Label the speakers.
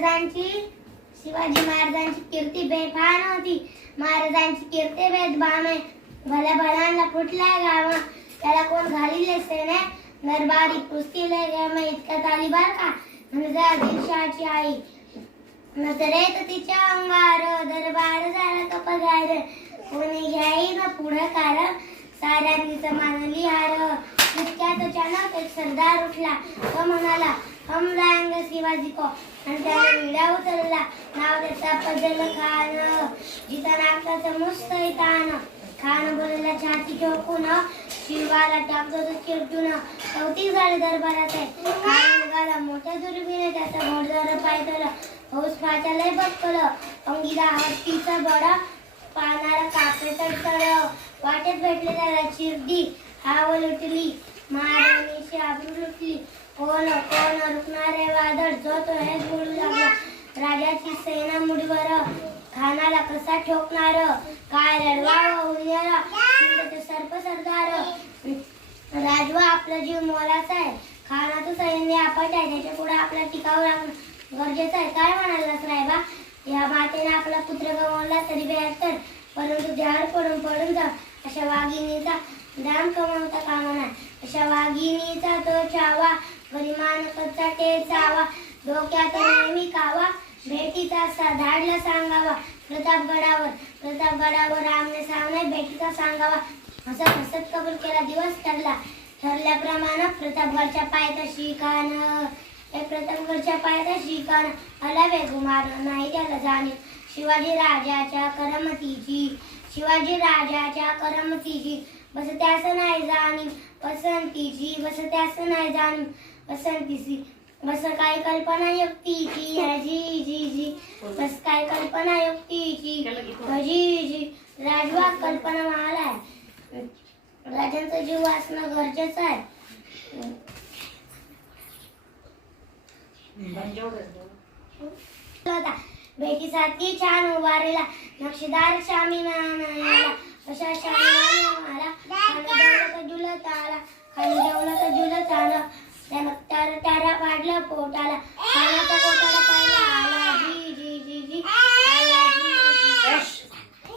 Speaker 1: महाराजांची शिवाजी महाराजांची कीर्ती बेफान होती. महाराजांची कीर्ती बेदबाम आहे भल्या भल्यांना कुठल्या गाव. त्याला कोण घालीले सेने? दरबारी कुस्तीले गेम इतक्यात आली बर का? म्हणजे दिलशाची आई. नजरेत तिच्या अंगार दरबार झाला पगार कोणी घ्याई ना पुढं कारण साऱ्यांनीच मानली हार इतक्यात अचानक एक सरदार उठला. तो म्हणाला हम शिवाजी को आणि त्याने विडा उचलला नाव त्याचा फजल खान. जिथं नागताचं मस्त तान खान बोलला छाती ठोकून शिवाला टाकतो तो चिरटून. चौथी झाले दरबारात आहे खान निघाला मोठ्या दुर्बीने त्याचा घोडदर पायतलं हौस पाचालय बघतलं अंगीला हत्तीचा बडा पानाला कापे तडतड वाटेत भेटले त्याला चिरडी हाव लुटली महाराणीची आबरू लुटली कोण कोण रुकणारे वादळ? जो तो हे बोलू लागला. राजाची सेना मुडीवर खानाला कसा ठोकणार? काय रडवावं उन्याला सर्प सरदार. राजवा आपला जीव मोलाचा आहे. खानाचं सैन्य आपट आहे. त्याच्या पुढे आपला टिकाव लागणं गरजेचं आहे. काय म्हणालास रायबा? या मातेने आपला पुत्र गमावला तरी बेहत्तर. परंतु झाड पडून पडून जा. अशा वाघिणीचा दाम कमावता कामा नाही अशा वाघिणीचा तो चावा गरिमान टेचावा डोक्यात नेहमी कावा भेटीचा धाडला सांगावा. प्रतापगडावर. प्रतापगडावर रामने सामने भेटीचा सांगावा. असा हसत कबूल केला दिवस ठरला. ठरल्याप्रमाणे प्रतापगडच्या पायथ्याशी कान या प्रतापगडच्या पायथ्याशी कान आला वेगुमार नाही त्याला जाणीव शिवाजी राजाच्या करमतीची. शिवाजी राजाच्या करमतीची. बस त्यास नाही जाणीव. पसंतीची. बस त्यास नाही जाणीव. पसंतीची बस काय कल्पना युक्तीची जी जी जी. बस काय कल्पना युक्तीची जी जी. राजवा कल्पना मला आहे. राजांचा जीव वाचणं गरजेचं आहे. होता भेटीसाठी छान उभारलेला नक्षीदार शामी मानाला अशा शामी आला खाली जेवलं तर जुलत आला. खाली जेवलं तर जुलत आला. त्यानं तर त्याला वाढल्या पोटाला. त्या पोटाला